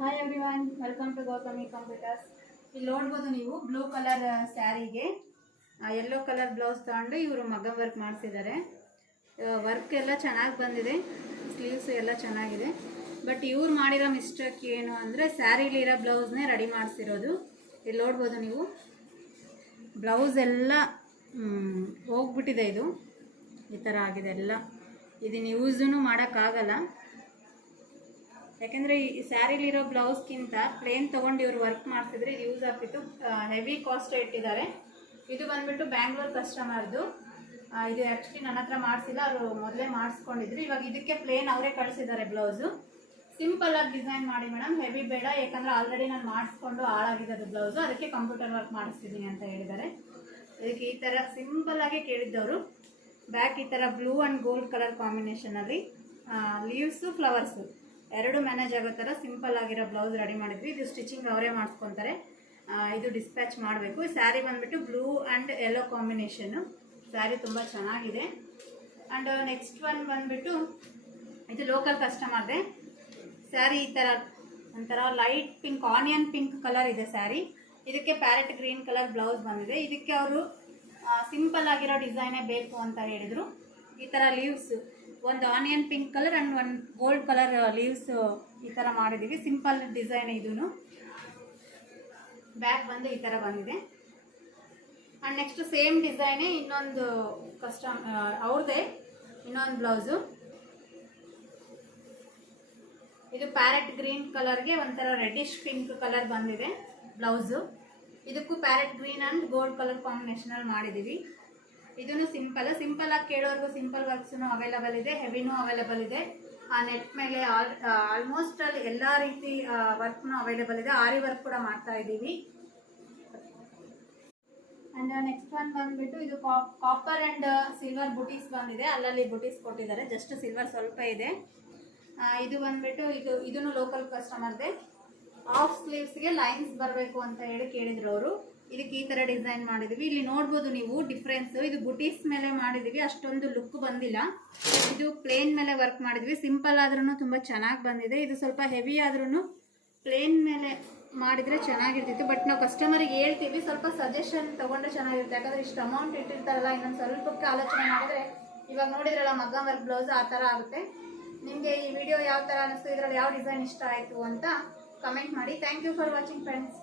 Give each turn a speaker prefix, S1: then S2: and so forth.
S1: Hi everyone welcome to Gautami computers ಇಲ್ಲಿ ನೋಡ್ಬೋದು ನೀವು ಬ್ಲೂ ಕಲರ್ ಸ್ಯಾರಿಗೆ ಯೆಲ್ಲೋ ಕಲರ್ ಬ್ಲೌಸ್ ತಗೊಂಡು ಇವರು ಮಗ ವರ್ಕ್ ಮಾಡಿಸಿದ್ದಾರೆ. ವರ್ಕ್ ಎಲ್ಲ ಚೆನ್ನಾಗಿ ಬಂದಿದೆ. ಸ್ಲೀವ್ಸ್ ಎಲ್ಲ ಚೆನ್ನಾಗಿದೆ. ಬಟ್ ಇವ್ರು ಮಾಡಿರೋ ಮಿಸ್ಟೇಕ್ ಏನು ಅಂದರೆ ಸ್ಯಾರಿಲಿರೋ ಬ್ಲೌಸ್ನೇ ರೆಡಿ ಮಾಡಿಸಿರೋದು. ಇಲ್ಲಿ ನೋಡ್ಬೋದು ನೀವು. ಬ್ಲೌಸ್ ಎಲ್ಲ ಹೋಗ್ಬಿಟ್ಟಿದೆ ಇದು. ಈ ಥರ ಆಗಿದೆ ಎಲ್ಲ. ಇದನ್ನು ಯೂಸೂ ಮಾಡೋಕ್ಕಾಗಲ್ಲ. ಯಾಕೆಂದರೆ ಈ ಸ್ಯಾರಿಲಿರೋ ಬ್ಲೌಸ್ಗಿಂತ ಪ್ಲೇನ್ ತೊಗೊಂಡು ಇವರು ವರ್ಕ್ ಮಾಡಿಸಿದ್ರೆ ಇದು ಯೂಸ್ ಆಗ್ತಿತ್ತು. ಹೆವಿ ಕಾಸ್ಟ್ ಇಟ್ಟಿದ್ದಾರೆ. ಇದು ಬಂದ್ಬಿಟ್ಟು ಬ್ಯಾಂಗ್ಳೂರ್ ಕಸ್ಟಮರ್ದು ಇದು ಆ್ಯಕ್ಚುಲಿ ನನ್ನ ಹತ್ರ ಮಾಡಿಸಿಲ್ಲ, ಅವರು ಮೊದಲೇ ಮಾಡಿಸ್ಕೊಂಡಿದ್ರು. ಇವಾಗ ಇದಕ್ಕೆ ಪ್ಲೇನ್ ಅವರೇ ಕಳಿಸಿದ್ದಾರೆ ಬ್ಲೌಸು. ಸಿಂಪಲ್ ಡಿಸೈನ್ ಮಾಡಿ ಮೇಡಮ್ ಹೆವಿ ಬೇಡ, ಯಾಕಂದರೆ ಆಲ್ರೆಡಿ ನಾನು ಮಾಡಿಸ್ಕೊಂಡು ಹಾಳಾಗಿದೆ ಅದು ಬ್ಲೌಸು. ಅದಕ್ಕೆ ಕಂಪ್ಯೂಟರ್ ವರ್ಕ್ ಮಾಡಿಸ್ತಿದ್ದೀನಿ ಅಂತ ಹೇಳಿದ್ದಾರೆ. ಇದಕ್ಕೆ ಈ ಥರ ಸಿಂಪಲ್ ಆಗಿ ಕೇಳಿದ್ದವರು. ಬ್ಯಾಕ್ ಈ ಥರ ಬ್ಲೂ ಆ್ಯಂಡ್ ಗೋಲ್ಡ್ ಕಲರ್ ಕಾಂಬಿನೇಷನಲ್ಲಿ ಲೀವ್ಸು ಫ್ಲವರ್ಸು ಎರಡು ಮ್ಯಾನೇಜ್ ಆಗೋ ಥರ ಸಿಂಪಲ್ ಆಗಿರೋ ಬ್ಲೌಸ್ ರೆಡಿ ಮಾಡಿದ್ವಿ. ಇದು ಸ್ಟಿಚಿಂಗ್ ಅವರೇ ಮಾಡಿಸ್ಕೊತಾರೆ. ಇದು ಡಿಸ್ಪ್ಯಾಚ್ ಮಾಡಬೇಕು. ಸ್ಯಾರಿ ಬಂದುಬಿಟ್ಟು blue and yellow combination sari ತುಂಬ ಚೆನ್ನಾಗಿದೆ. ಆ್ಯಂಡ್ ನೆಕ್ಸ್ಟ್ ಒನ್ ಬಂದುಬಿಟ್ಟು ಇದು ಲೋಕಲ್ ಕಸ್ಟಮರ್ದೆ ಸ್ಯಾರಿ ಈ ಥರ ಒಂಥರ light pink onion pink colour ಇದೆ ಸ್ಯಾರಿ. ಇದಕ್ಕೆ ಪ್ಯಾರೆಟ್ ಗ್ರೀನ್ ಕಲರ್ ಬ್ಲೌಸ್ ಬಂದಿದೆ. ಇದಕ್ಕೆ ಅವರು ಸಿಂಪಲ್ ಆಗಿರೋ ಡಿಸೈನೇ ಬೇಕು ಅಂತ ಹೇಳಿದರು. ಈ ಥರ ಲೀವ್ಸ್ ಒಂದು ಆನಿಯನ್ ಪಿಂಕ್ ಕಲರ್ ಆ್ಯಂಡ್ ಒಂದು ಗೋಲ್ಡ್ ಕಲರ್ ಲೀವ್ಸ್ ಈ ಥರ ಮಾಡಿದ್ದೀವಿ ಸಿಂಪಲ್ ಡಿಸೈನ್ ಇದೂ ಬ್ಯಾಕ್ ಬಂದು ಈ ಥರ ಬಂದಿದೆ. ಆ್ಯಂಡ್ ನೆಕ್ಸ್ಟ್ ಸೇಮ್ ಡಿಸೈನೇ ಇನ್ನೊಂದು ಕಸ್ಟಮ್ ಅವ್ರದ್ದೇ ಇನ್ನೊಂದು ಬ್ಲೌಸು ಇದು ಪ್ಯಾರೆಟ್ ಗ್ರೀನ್ ಕಲರ್ಗೆ ಒಂಥರ ರೆಡ್ಡಿಶ್ ಪಿಂಕ್ ಕಲರ್ ಬಂದಿದೆ ಬ್ಲೌಸು ಇದಕ್ಕೂ parrot green and gold colour ಕಾಂಬಿನೇಷನಲ್ಲಿ ಮಾಡಿದ್ದೀವಿ ಇದನ್ನು ಸಿಂಪಲ್ ಸಿಂಪಲ್ ಆಗಿ ಕೇಳೋರ್ಗು ಸಿಂಪಲ್ ವರ್ಕ್ಸ್ನು ಅವೈಲಬಲ್ ಇದೆ, ಹೆವಿನೂ ಅವೈಲಬಲ್ ಇದೆ. ಆ ನೆಟ್ ಮೇಲೆ ಆಲ್ ಆಲ್ಮೋಸ್ಟ್ ಅಲ್ಲಿ ಎಲ್ಲ ರೀತಿ ವರ್ಕ್ನು ಅವೈಲೇಬಲ್ ಇದೆ. ಆರಿ ವರ್ಕ್ ಕೂಡ ಮಾಡ್ತಾ ಇದ್ದೀವಿ. ಆ್ಯಂಡ್ ನೆಕ್ಸ್ಟ್ ಒನ್ ಬಂದ್ಬಿಟ್ಟು ಇದು ಕಾಪರ್ ಆ್ಯಂಡ್ ಸಿಲ್ವರ್ ಬುಟೀಸ್ ಬಂದಿದೆ. ಅಲ್ಲಲ್ಲಿ ಬುಟೀಸ್ ಕೊಟ್ಟಿದ್ದಾರೆ. ಜಸ್ಟ್ ಸಿಲ್ವರ್ ಸ್ವಲ್ಪ ಇದೆ. ಇದು ಬಂದ್ಬಿಟ್ಟು ಇದು ಇದನ್ನು ಲೋಕಲ್ ಕಸ್ಟಮರ್ದೆ ಆಫ್ ಸ್ಲೀವ್ಸ್ಗೆ ಲೈನ್ಸ್ ಬರಬೇಕು ಅಂತ ಹೇಳಿ ಕೇಳಿದ್ರು ಅವರು. ಇದಕ್ಕೆ ಈ ಥರ ಡಿಸೈನ್ ಮಾಡಿದ್ವಿ. ಇಲ್ಲಿ ನೋಡ್ಬೋದು ನೀವು ಡಿಫ್ರೆನ್ಸ್ ಇದು ಬುಟೀಸ್ ಮೇಲೆ ಮಾಡಿದ್ದೀವಿ ಅಷ್ಟೊಂದು ಲುಕ್ ಬಂದಿಲ್ಲ. ಇದು ಪ್ಲೇನ್ ಮೇಲೆ ವರ್ಕ್ ಮಾಡಿದ್ವಿ. ಸಿಂಪಲ್ ಆದ್ರೂ ತುಂಬ ಚೆನ್ನಾಗಿ ಬಂದಿದೆ. ಇದು ಸ್ವಲ್ಪ ಹೆವಿ ಆದ್ರೂ ಪ್ಲೇನ್ ಮೇಲೆ ಮಾಡಿದರೆ ಚೆನ್ನಾಗಿರ್ತಿತ್ತು. ಬಟ್ ನಾವು ಕಸ್ಟಮರಿಗೆ ಹೇಳ್ತೀವಿ, ಸ್ವಲ್ಪ ಸಜೆಷನ್ ತೊಗೊಂಡ್ರೆ ಚೆನ್ನಾಗಿರುತ್ತೆ. ಯಾಕಂದರೆ ಇಷ್ಟು ಅಮೌಂಟ್ ಇಟ್ಟಿರ್ತಾರಲ್ಲ, ಇನ್ನೊಂದು ಸ್ವಲ್ಪಕ್ಕೆ ಆಲೋಚನೆ ಮಾಡಿದ್ರೆ ಇವಾಗ ನೋಡಿದ್ರಲ್ಲ ಮಗ್ಗ ವರ್ಕ್ ಬ್ಲೌಸ್ ಆ ಥರ ಆಗುತ್ತೆ. ನಿಮಗೆ ಈ ವಿಡಿಯೋ ಯಾವ ಥರ ಅನಿಸ್ತು, ಇದರಲ್ಲಿ ಯಾವ ಡಿಸೈನ್ ಇಷ್ಟ ಆಯಿತು ಅಂತ ಕಮೆಂಟ್ ಮಾಡಿ. Thank you for watching friends